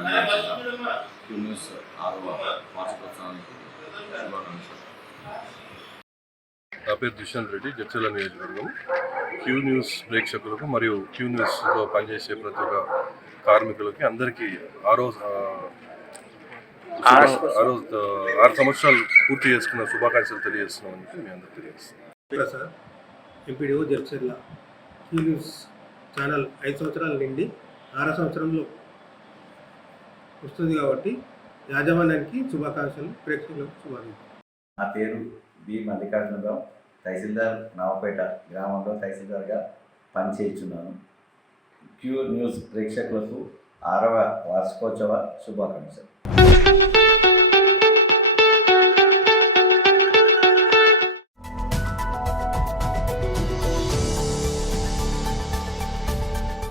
Q news 6వ వార్షికోత్సవానికి శుభాకాంక్షలు. నా పేరు దుష్యంత్ రెడ్డి, జడ్చర్ల నియోజకవర్గం. క్యూ న్యూస్ ప్రేక్షకులకు మరియు క్యూ న్యూస్లో పనిచేసే ప్రతి ఒక్క కార్మికులకి అందరికీ 6 సంవత్సరాలు పూర్తి చేసుకున్న శుభాకాంక్షలు తెలియజేస్తున్నామని మీ అందరికీ తెలియజేస్తున్నాం. MPDO Jadcherla Q news channel 5 సంవత్సరాల నుండి 6 సంవత్సరంలో వస్తుంది కాబట్టి యాజమాన్యానికి శుభాకాంక్షలు, ప్రేక్షకులకు శుభాకాంక్షలు. నా పేరు బి మల్లికార్జునరావు, తహసీల్దార్ నవపేట గ్రామంలో తహసీల్దార్గా పనిచేస్తున్నాను. క్యూ న్యూస్ ప్రేక్షకులకు 6వ వార్షికోత్సవ శుభాకాంక్షలు.